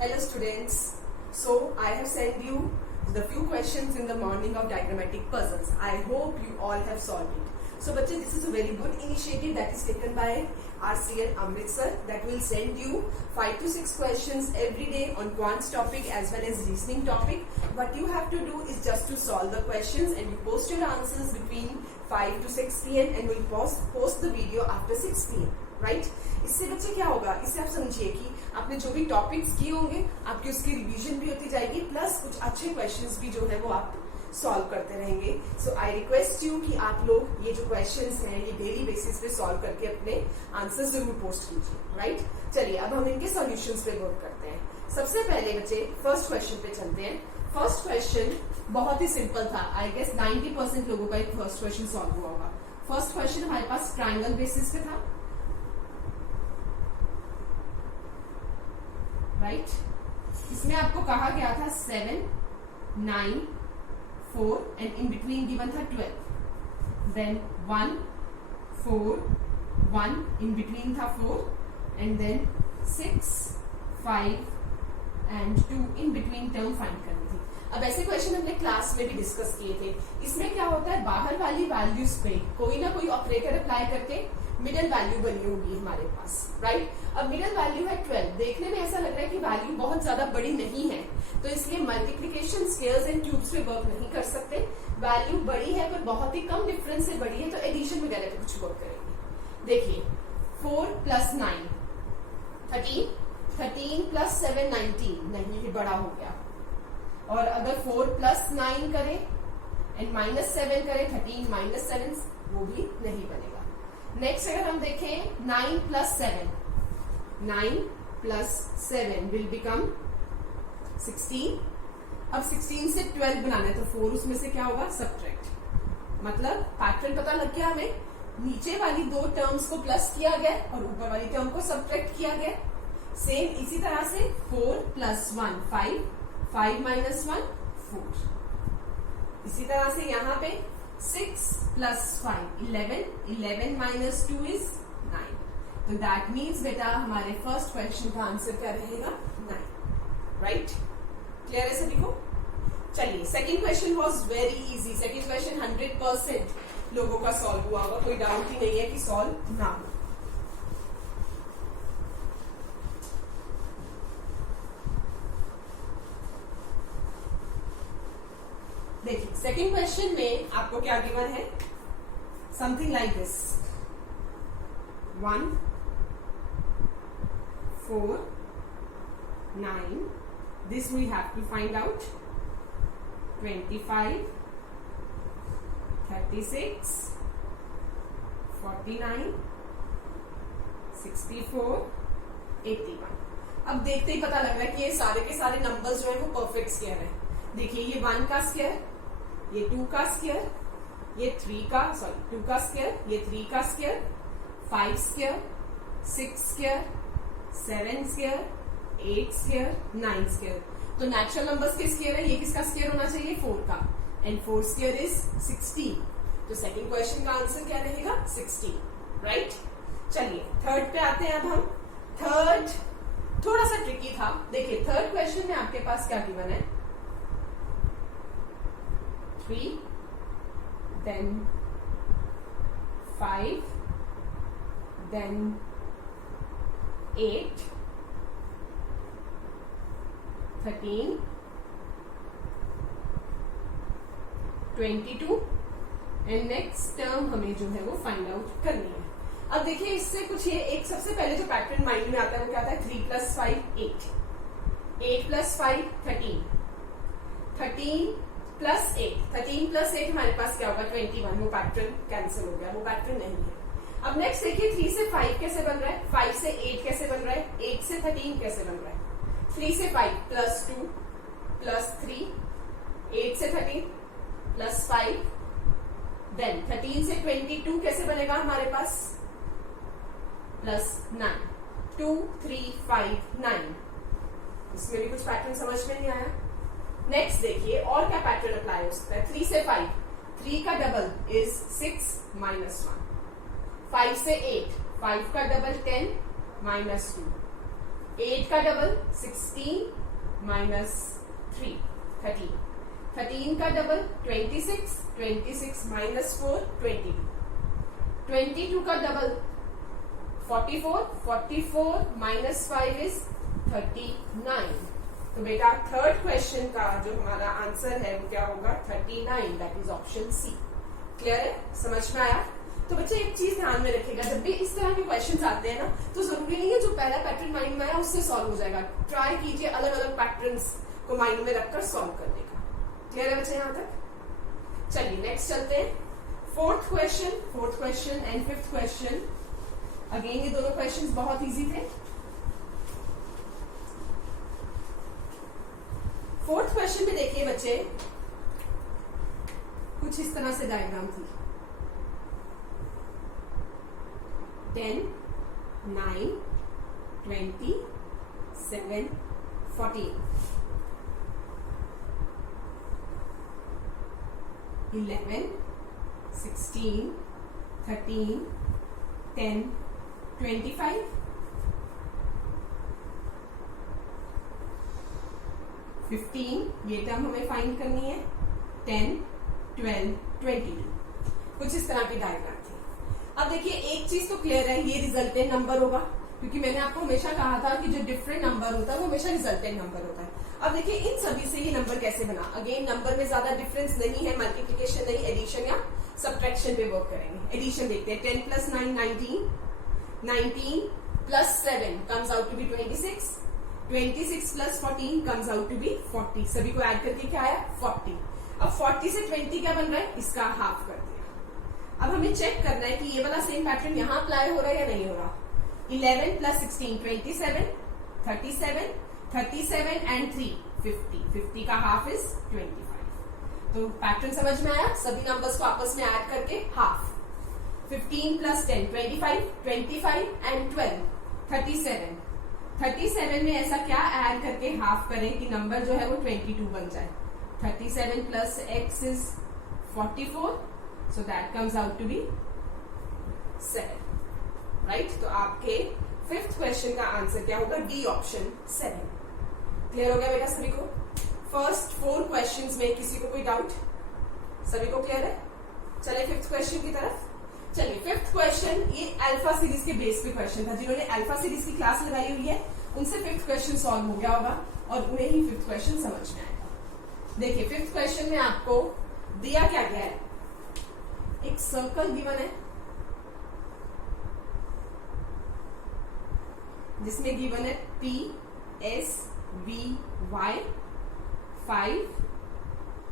Hello students. So I have sent you the few questions in the morning of diagrammatic puzzles. I hope you all have solved it. So बच्चे, this is a very good initiative that is taken by RCL Amritsar that will send you 5 to 6 questions every day on quants topic as well as reasoning topic. What you have to do is just to solve the questions and you post your answers between 5 to 6 p.m. and we'll post the video after 6 p.m. Right इससे बच्चे क्या होगा, इससे आप समझिए कि आपने जो भी टॉपिक्स किए होंगे आपकी उसकी रिवीजन भी होती जाएगी, प्लस कुछ अच्छे क्वेश्चंस भी जो है वो आप सॉल्व करते रहेंगे. सो आई रिक्वेस्ट यू कि आप लोग ये जो क्वेश्चंस हैं ये डेली बेसिस पे सॉल्व करके अपने आंसर्स जरूर पोस्ट कीजिए. राइट चलिए अब हम इनके सॉल्यूशंस पे वर्क करते हैं. सबसे पहले बच्चे फर्स्ट क्वेश्चन पे चलते हैं. फर्स्ट क्वेश्चन बहुत ही सिंपल था. आई गेस 90% लोगों का एक फर्स्ट क्वेश्चन सॉल्व हुआ होगा. फर्स्ट क्वेश्चन हमारे पास ट्राइंगल बेसिस पे था. राइट इसमें आपको कहा गया था 7, 9, 4 एंड इन बिटवीन गिवन था 12. देन 1, 4, 1 इन बिटवीन था 4 and then 6, 5 and 2 in between term find करनी थी. अब ऐसे क्वेश्चन हमने क्लास में भी डिस्कस किए थे. इसमें क्या होता है, बाहर वाली वैल्यूज पे कोई ना कोई ऑपरेटर अप्लाई करके मिडिल वैल्यू बनी होगी हमारे पास. राइट अब मिडिल वैल्यू है 12. देखने में ऐसा लग रहा है कि वैल्यू बहुत ज्यादा बड़ी नहीं है, तो इसलिए मल्टीप्लिकेशन स्केल्स एंड ट्यूब्स पे वर्क नहीं कर सकते. वैल्यू बड़ी है पर बहुत ही कम डिफरेंस से बड़ी है, तो एडिशन वगैरह पे कुछ वर्क करेंगे. देखिए 4 प्लस 9 13, 13 प्लस 7 19, नहीं ये बड़ा हो गया. और अगर 4 प्लस 9 करें एंड माइनस 7 करें, 13 माइनस 7 वो भी नहीं बनेगा. नेक्स्ट अगर हम देखें 9 प्लस 7, 9 प्लस 7 विल बिकम 16. अब 16 से 12 बनाना है तो 4 उसमें से क्या होगा, सब्ट्रैक्ट. मतलब पैटर्न पता लग गया हमें. नीचे वाली दो टर्म्स को प्लस किया गया और ऊपर वाली टर्म को सब्ट्रैक्ट किया गया. सेम इसी तरह से 4 प्लस 1 5, 5 माइनस 1 4. इसी तरह से यहाँ पे 6 प्लस 5 11, 11 माइनस 2 इज 9. तो दैट मीन्स बेटा हमारे फर्स्ट क्वेश्चन का आंसर क्या रहेगा, 9. राइट क्लियर है सभी को. चलिए second question was very easy. Second question 100% लोगों का सॉल्व हुआ होगा, कोई डाउट ही नहीं है कि सॉल्व ना हो. देखिए सेकंड क्वेश्चन में आपको क्या गिवन है, something like this. 1, 4, 9. This we have to find out. 25, 36, 49, 64, 81. अब देखते ही पता लग रहा है कि ये सारे के सारे नंबर्स जो है वो परफेक्ट स्क्वायर है. देखिए ये 1 का स्क्वायर, ये 2 का स्क्वायर, ये 3 का 2 का स्क्वायर, ये 3 का square, 5 square, 6 square, 7 square, 8 square, 9 square. तो नेचुरल नंबर्स के स्क्वायर है, ये किसका स्क्वायर होना चाहिए, 4 का. And 4 square is 16. तो सेकंड क्वेश्चन का आंसर क्या रहेगा, 16. राइट चलिए थर्ड पे आते हैं. अब हम थर्ड थोड़ा सा ट्रिकी था. देखिए थर्ड क्वेश्चन में आपके पास क्या गिवन है, 3, then 5, then 8, 13, 22 and next term हमें जो है वो फाइंड आउट करनी है. अब देखिए इससे कुछ ये एक सबसे पहले जो पैटर्न माइंड में आता है वो क्या आता है, 3 प्लस 5 8, 8 प्लस 5 13, 13 प्लस 8, 13 प्लस 8 हमारे पास क्या होगा, 21. वो पैटर्न कैंसिल हो गया, वो पैटर्न नहीं है. अब नेक्स्ट देखिए 3 से 5 कैसे बन रहा है, 5 से 8 कैसे बन रहा है, 8 से 13 कैसे बन रहा है, 3 से 5 प्लस 2 प्लस 3, 8 से 13 प्लस 5, देन 13 से 22 कैसे बनेगा हमारे पास, प्लस 9, 2 3 5 9. इसमें भी कुछ पैटर्न समझ में नहीं आया. नेक्स्ट देखिए और क्या पैटर्न अप्लाई हो सकता है, 3 से 5, 3 का डबल इज 6 माइनस 1, 5 से 8, 5 का डबल 10 माइनस 2, 8 का डबल 16 माइनस 3 13, 13 का डबल 26, 26 माइनस 4 22, 22 का डबल 44, 44 माइनस 5 इज 39। तो बेटा थर्ड क्वेश्चन का जो हमारा आंसर है वो क्या होगा 39, that is option C. Clear है, समझ में आया? तो बच्चे एक चीज ध्यान में रखिएगा, जब भी इस तरह के क्वेश्चंस आते हैं ना तो जरूरी नहीं है जो पहला पैटर्न माइंड में आया उससे सॉल्व हो जाएगा। ट्राई कीजिए अलग अलग पैटर्न्स को माइंड में रखकर सॉल्व करने का। क्लियर है बच्चे यहां तक? चलिए नेक्स्ट चलते हैं। Fourth question and fifth question. Again ये दोनों क्वेश्चंस बहुत इजी थे। फोर्थ क्वेश्चन में देखिए बच्चे, कुछ इस तरह से डायग्राम थी। 10, 9, 20, 7, 14, 11, 16, 13, 10, 25, 15, ये टर्म हमें फाइंड करनी है, 10, 12, 22। कुछ इस तरह की डायग्राम थी। अब देखिए एक चीज तो क्लियर है, ये रिजल्टेंट नंबर होगा, क्योंकि मैंने आपको हमेशा कहा था कि जो डिफरेंट नंबर होता है वो हमेशा रिजल्टेंट नंबर होता है। अब देखिए इन सभी से ये नंबर कैसे बना। अगेन नंबर में ज्यादा डिफरेंस नहीं है, मल्टीप्लीकेशन नहीं, एडिशन या सब्ट्रैक्शन पे वर्क करेंगे। एडिशन देखते हैं, 10 plus 9 19, 19 plus 7 comes out to be 26, 26 plus 14 comes out to be 40। सभी को ऐड करके क्या आया 40। अब 40 से 20 क्या बन रहा है, इसका हाफ कर दिया। अब हमें चेक करना है कि ये वाला सेम पैटर्न यहाँ अप्लाई हो रहा है या नहीं हो रहा। 11 प्लस 16 27, 37, 37 एंड 3 50, 50 का हाफ इज 25। तो पैटर्न समझ में आया, सभी नंबर्स को आपस में ऐड करके हाफ। 15 प्लस 10 25, 25 एंड 12 37, 37 में ऐसा क्या ऐड करके हाफ करें कि नंबर जो है वो 22 बन जाए। 37 plus x is 44, so that comes out to be 7, right? तो आपके फिफ्थ क्वेश्चन का आंसर क्या होगा, डी ऑप्शन 7। क्लियर हो गया बेटा सभी को? फर्स्ट 4 क्वेश्चंस में किसी को कोई डाउट? सभी को क्लियर है? चलिए फिफ्थ क्वेश्चन की तरफ। चलिए फिफ्थ क्वेश्चन, ये अल्फा सीरीज के बेस पे क्वेश्चन था। जिन्होंने अल्फा सीरीज की क्लास लगाई हुई है उनसे फिफ्थ क्वेश्चन सॉल्व हो गया होगा और उन्हें ही फिफ्थ क्वेश्चन समझ में आएगा। देखिए फिफ्थ क्वेश्चन में आपको दिया क्या गया है, एक सर्कल गिवन है जिसमें गिवन है P S V Y 5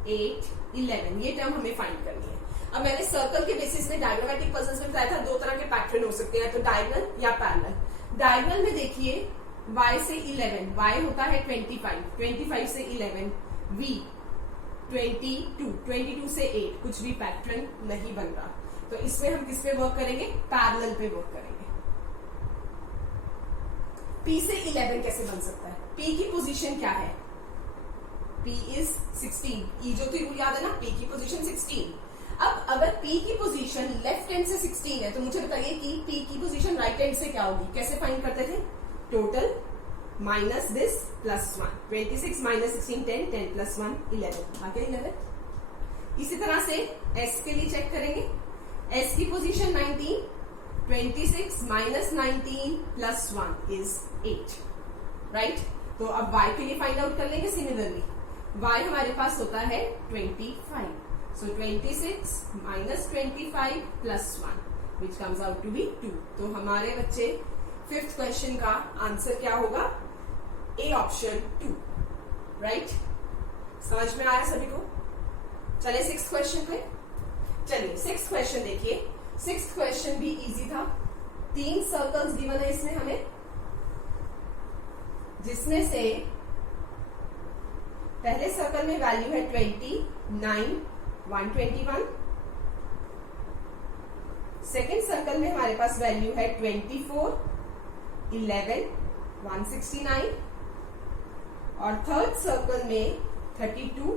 8 11। ये टर्म हमें फाइंड करनी है। अब मैंने सर्कल के बेसिस में डायग्रामेटिक पजल्स में बताया था दो तरह के पैटर्न हो सकते हैं, तो डायगोनल या पैरेलल। डायगोनल में देखिए y से 11, y होता है 25, 25 से 11, v 22, 22 से 8, कुछ भी पैटर्न नहीं बन रहा। तो इसमें हम किस पे वर्क करेंगे, पैरेलल पे वर्क करेंगे। p से 11 कैसे बन सकता है, p की पोजीशन क्या है, p इज 16, ई जो थी रूल याद है ना, p की पोजीशन 16। अब अगर p की पोजीशन लेफ्ट हैंड से 16 है तो मुझे बताइए कि p की पोजीशन राइट हैंड से क्या होगी। कैसे फाइंड करते थे, total minus this plus 1, 26 minus 16 10, 10 plus 1 11, आ गया 11। इसी तरह से s के लिए चेक करेंगे, s की position 19, 26 minus 19 plus 1 is 8, right. तो अब y के लिए फाइंड आउट कर लेंगे सिमिलरली। y हमारे पास होता है 25, so 26 minus 25 plus 1 which comes out to be 2। तो हमारे बच्चे फिफ्थ क्वेश्चन का आंसर क्या होगा, ए ऑप्शन 2, राइट। समझ में आया सभी को? चलिए सिक्स्थ क्वेश्चन पे। चलिए सिक्स्थ क्वेश्चन देखिए, सिक्स्थ क्वेश्चन भी इजी था। 3 सर्कल्स गिवन है इसमें हमें, जिसमें से पहले सर्कल में वैल्यू है 20, 9, 121। सेकेंड सर्कल में हमारे पास वैल्यू है 24, 11, 169 और थर्ड सर्कल में 32,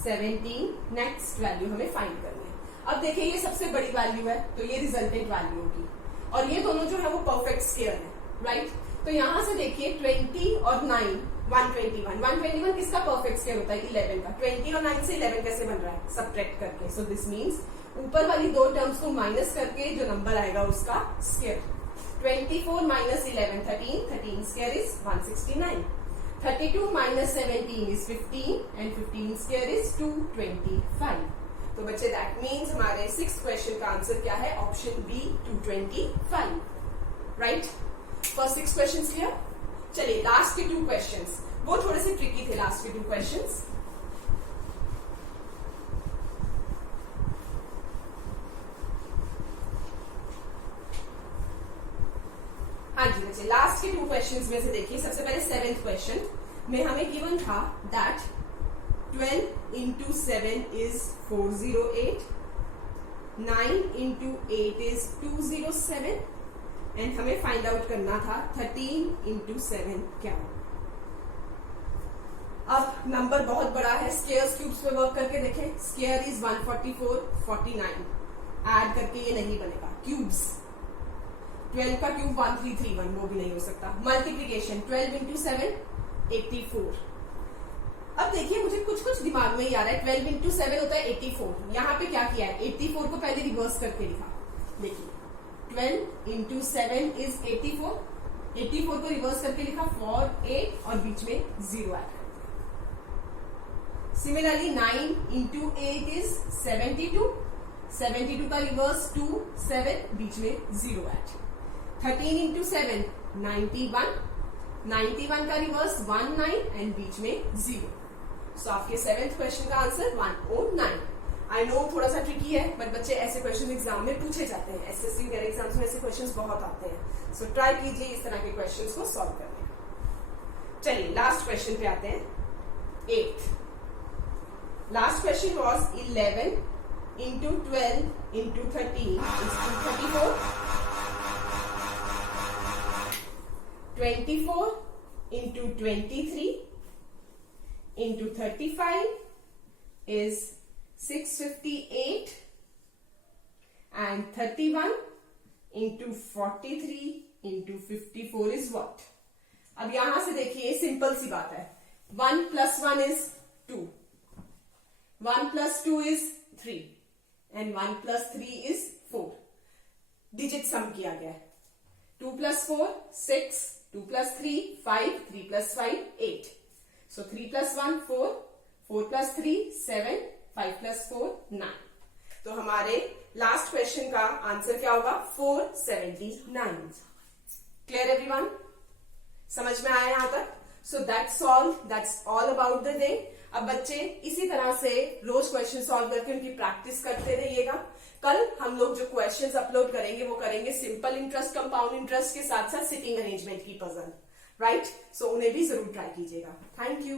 17। नेक्स्ट वैल्यू हमें फाइंड करनी है। अब देखिए ये सबसे बड़ी वैल्यू है तो ये रिजल्टेंट वैल्यू होगी और ये दोनों जो है वो परफेक्ट स्क्वायर है, राइट। तो यहां से देखिए 20 और 9 121 किसका परफेक्ट स्क्वायर होता है? 11 का। 20 और 9 से 11 कैसे बन रहा है? सब्ट्रैक्ट करके। सो दिस मीन्स ऊपर वाली दो टर्म्स को माइनस करके जो नंबर आएगा उसका square. 24 minus 11 13 square is 169। 32 minus 17 is 15 and 15 square is 225। तो बच्चे दैट मीन्स हमारे 6th क्वेश्चन का आंसर क्या है? Option B 225, right. First 6 question clear. चलिए लास्ट के 2 क्वेश्चंस, वो थोड़े से ट्रिकी थे लास्ट के 2 क्वेश्चंस। हाँ जी बच्चे, लास्ट के 2 क्वेश्चंस में से देखिए, सबसे पहले 7th क्वेश्चन में हमें गिवन था that 12 into 7 is 408, 9 into 8 is 207 and हमें फाइंड आउट करना था 13 into 7 क्या हो। अब नंबर बहुत बड़ा है, स्क्वायर्स क्यूब्स पे वर्क करके देखें। स्क्वायर इज 144 49, ऐड करके ये नहीं बनेगा। क्यूब्स 12 का क्यूब 1331, वो भी नहीं हो सकता। Multiplication 12 into 7 84। अब देखिए मुझे कुछ दिमाग में ही आ रहा है। 12 into 7 होता है 84। यहाँ पे क्या किया है? 84 को पहले रिवर्स करके लिखा। देखिए 12 into 7 is 84। 84 को रिवर्स करके लिखा 4 8 और बीच में 0 ऐड। Similarly 9 into 8 is 72। 72 का रिवर्स 2 7 बीच में 0 ऐड। 13 into 7 91। 91 का रिवर्स 1 9 एंड बीच में 0। सो आपके 7th क्वेश्चन का आंसर 109। आई नो थोड़ा सा ट्रिकी है, बट बच्चे ऐसे क्वेश्चन एग्जाम में पूछे जाते हैं। एसएससी वगैरह एग्जाम्स में ऐसे क्वेश्चंस बहुत आते हैं। सो ट्राई कीजिए इस तरह के क्वेश्चंस को सॉल्व करने का। चलिए लास्ट क्वेश्चन पे आते हैं, 8th। Last question was 11 into 12 into 13 is 234। 24 into 23 into 35 is 658 and 31 into 43 into 54 is what? अब यहां से देखिए सिंपल सी बात है। 1 plus 1 is 2, 1 plus 2 is 3 and 1 plus 3 is 4। Digit सम किया गया है। 2 plus 4 6, 2 plus 3 5, 3 plus 5 8। So 3 plus 1 4, 4 plus 3 7, 5 plus 4 9। तो हमारे लास्ट क्वेश्चन का आंसर क्या होगा? 479। Clear everyone? समझ में आया यहां तक? So that's all about the day. अब बच्चे इसी तरह से रोज क्वेश्चन सॉल्व करके उनकी प्रैक्टिस करते रहिएगा। कल हम लोग जो क्वेश्चंस अपलोड करेंगे वो करेंगे सिंपल इंटरेस्ट, कंपाउंड इंटरेस्ट के साथ साथ सिटिंग अरेंजमेंट की पजल, राइट। सो उन्हें भी जरूर ट्राई कीजिएगा। Thank you.